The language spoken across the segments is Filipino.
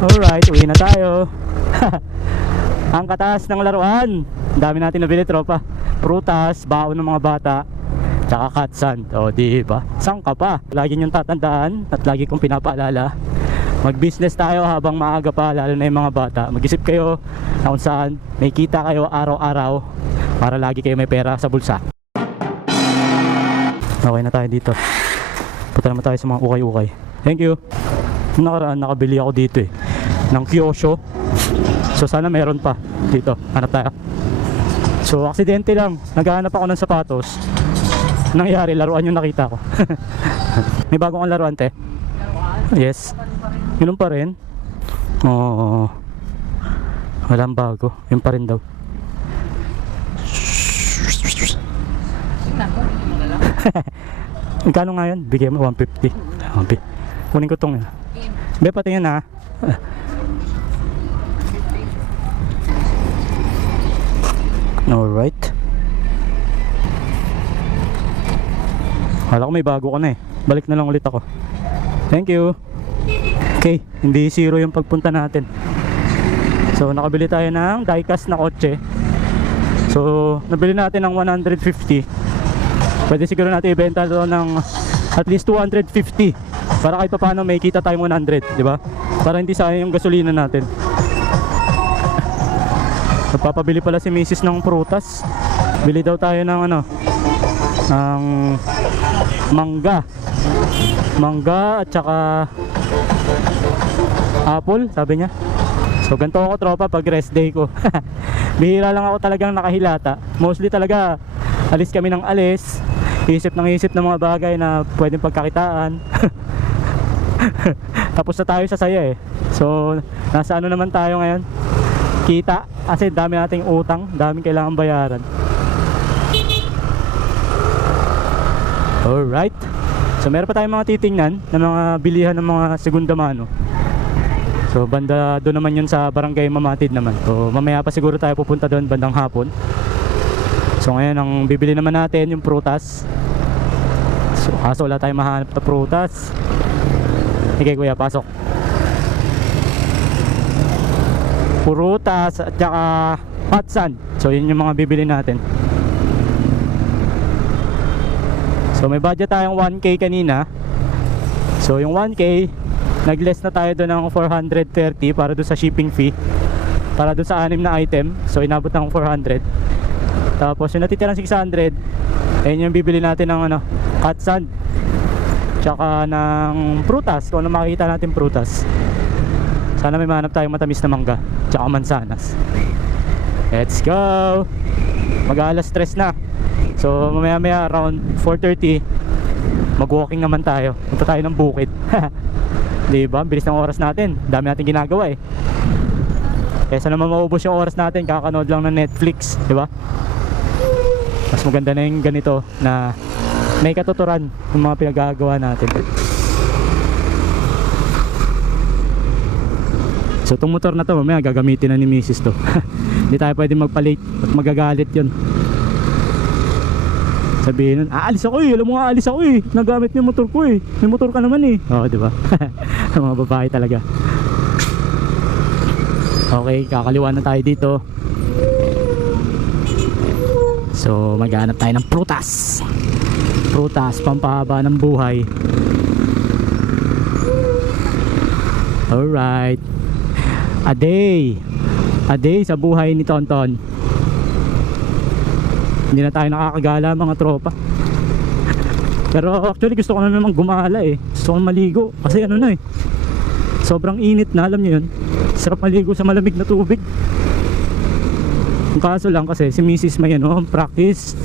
Alright, uwi na tayo. Ang kataas ng laruan. Dami natin nabili, tropa. Prutas, baon ng mga bata, tsaka cat sand. O, diba? Saan ka pa? Lagi niyong tatandaan at lagi kong pinapaalala, mag-business tayo habang maaga pa, lalo na yung mga bata. Mag-isip kayo na kung saan may kita kayo araw-araw para lagi kayo may pera sa bulsa. Okay na tayo dito. Punta naman tayo sa mga ukay-ukay. Thank you. Nung nakaraan, nakabili ako dito ng Kyosho. So sana meron pa dito. Hanap tayo. So aksidente lang, naghahanap ako ng sapatos. Nangyari, laruan yung nakita ko. May bagong ang laruan, te? Yes. Yun pa rin. Oo. Walang bago. Yun pa rin daw. Magkano nga yun? Bigay mo 150. Okay. Kunin ko tong. Be, patingin ha. Alright. Akala ko may bago ka na eh. Balik na lang ulit ako. Thank you. Okay, hindi zero yung pagpunta natin. So nakabili tayo ng diecast na kotse. So nabili natin ng 150. Pwede siguro natin ibenta ito ng at least 250 para kahit pa paano may kita tayong 100, di ba? Para hindi sayang yung gasolina natin. Nagpapabili pala si Mrs. ng prutas. Bili daw tayo ng ano, ng mangga at saka apple, sabi niya. So ganito ako, tropa, pag rest day ko. Bihira lang ako talagang nakahilata. Mostly talaga alis kami ng alis, isip ng mga bagay na pwedeng pagkakitaan. Tapos na tayo sa saya eh. So nasa ano naman tayo ngayon, kita, kasi dami nating utang, daming kailangan bayaran. Alright. So meron pa tayong mga titingnan na mga bilihan ng mga segunda mano. So banda doon naman yun sa barangay Mamatid naman. So mamaya pa siguro tayo pupunta doon bandang hapon. So ngayon ang bibili naman natin yung prutas. So kaso wala tayong mahanap na prutas. Okay kuya, pasok. Prutas at saka hot sand. So yun yung mga bibili natin. So may budget tayong 1K kanina. So yung 1K, nag-less na tayo doon ng 430 para doon sa shipping fee, para doon sa 6 na item. So inabot ng 400. Tapos yung natitirang 600, ayun yung bibili natin ng ano, cat sand tsaka ng prutas, kung ano makikita natin prutas. Sana may mahanap tayong matamis na mangga tsaka mansanas. Let's go. Mag-alas 3 na. So mamaya around 4:30 mag-walking naman tayo. Punta tayo ng bukid. Diba? Bilis ng oras natin. Dami natin ginagawa eh. Kesa naman maubos yung oras natin, kakanood lang ng Netflix, diba? Mas maganda na yung ganito na may katuturan yung mga pinagagawa natin. So itong motor na to, mamaya gagamitin na ni Mrs. to. Hindi tayo pwede magpalit at magagalit yun. Sabihin nun, aalis ako eh, alam mo nga aalis ako eh, nagamit niyo motor ko eh, may motor ka naman eh. Oo, diba? Mga babae talaga. Okay, kakaliwa na tayo dito. So maghanap tayo ng prutas. Prutas, pampahaba ng buhay. Alright. A day sa buhay ni Tonton. Hindi na tayo nakakagala mga tropa. Pero actually gusto ko na naman gumala eh. Gusto ko maligo kasi ano na eh, sobrang init na, alam nyo yun. Sarap maligo sa malamig na tubig. Ang kaso lang kasi si Mrs. may ano, practice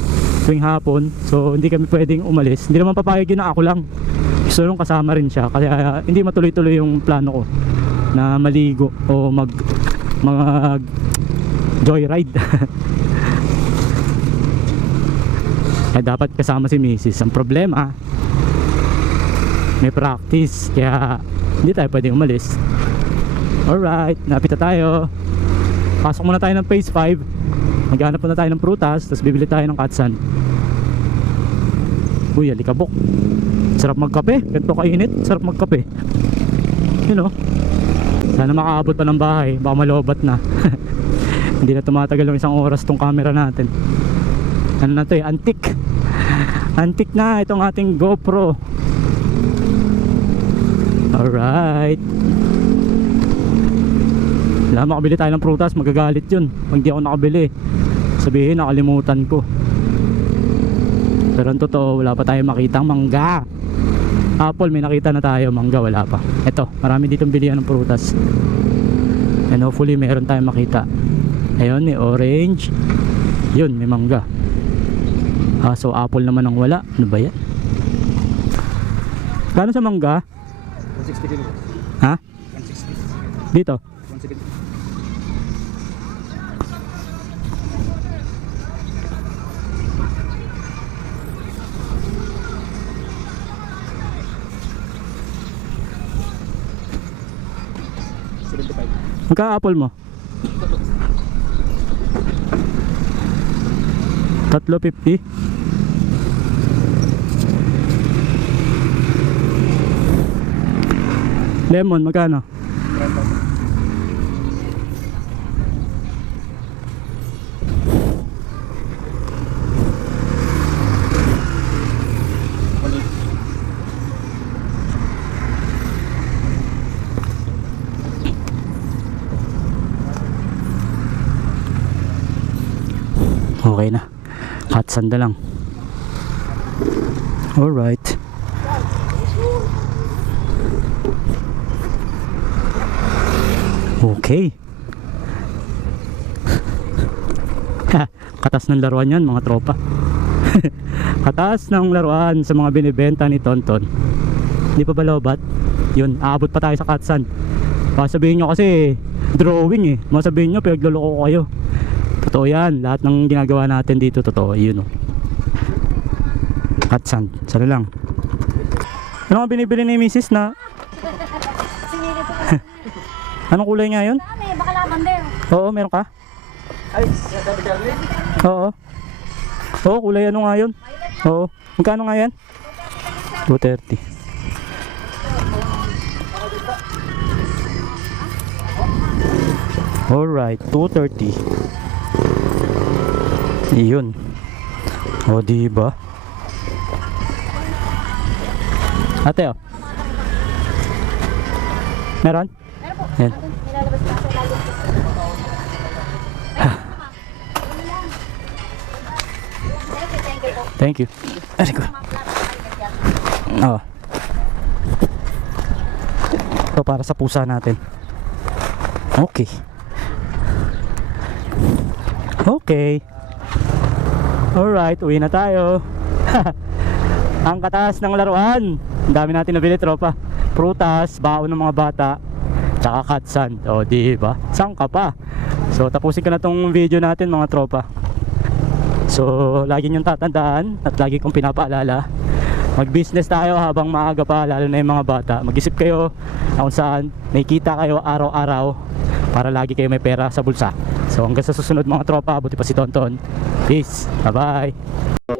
tuwing hapon. So hindi kami pwedeng umalis. Hindi naman papayag yun na ako lang. Gusto nung kasama rin siya. Kaya hindi matuloy-tuloy yung plano ko na maligo o mag joyride. Kaya dapat kasama si Mrs. Ang problema, may practice, kaya hindi tayo pwedeng umalis. Alright, napit na tayo. Pasok muna tayo ng phase 5. Maghanap muna tayo ng prutas, tapos bibili tayo ng cat sand. Uy, alikabok. Sarap magkape, ganito kainit, sarap magkape. You know. Sana makaabot pa ng bahay, baka malobat na. Hindi na tumatagal ng 1 oras tong camera natin. Ano na to eh, antique. Antique na itong ating GoPro. Alright. Wala, makabili tayo ng prutas, magagalit yun pag di ako nakabili. Sabihin nakalimutan ko. Pero ang totoo, wala pa tayong makitang mangga. Apple may nakita na tayo, mangga wala pa. Ito, marami ditong bilihan ng prutas. And hopefully meron tayong makita. Ayun, may orange. Yun, may mangga. So apple naman ang wala. Ano ba yan? Gano'n sa mangga? 160 kilo. Ha? 160. Dito? 170. Magka apple mo? 350. Lemon magkano? 180. Okay na. Hot sanda lang. Alright. Okay. Katas ng laruan yan mga tropa. Katas ng laruan sa mga binibenta ni Tonton. Hindi pa ba lobat? Yun, aabot pa tayo sa Katsan. Sabihin nyo kasi drawing eh. Masabihin nyo pinagluloko ko kayo. Totoo yan, lahat ng ginagawa natin dito totoo, yun o. Katsan, sana lang. Ano nga binibili ni Mrs. na? Anong kulay nga yun? Dami, baka lavender. Oo, meron ka? Ay, sabi Charlie. Oo. Oo, kulay ano nga yun? Oo. Magkano nga yan? 230. Alright, 230. Iyon. O, diba? Ate, oh. Meron? Meron po. Yan. Nilalabas pa sa lalim. Thank you po. Thank you. Very good. Oh. Ito para sa pusa natin. Okay. Okay. Alright, uwi na tayo. Ang kataas ng laruan. Ang dami natin nabili, tropa. Prutas, baon ng mga bata, tsaka Katsan. O, diba? Saan ka pa? So, tapusin ko na tong video natin, mga tropa. So, lagi niyong tatandaan at lagi kong pinapaalala, mag-business tayo habang maaga pa, lalo na yung mga bata. Mag-isip kayo kung saan may kita kayo araw-araw para lagi kayo may pera sa bulsa. So, hanggang sa susunod mga tropa, buti pa si Tonton. Peace. Bye-bye.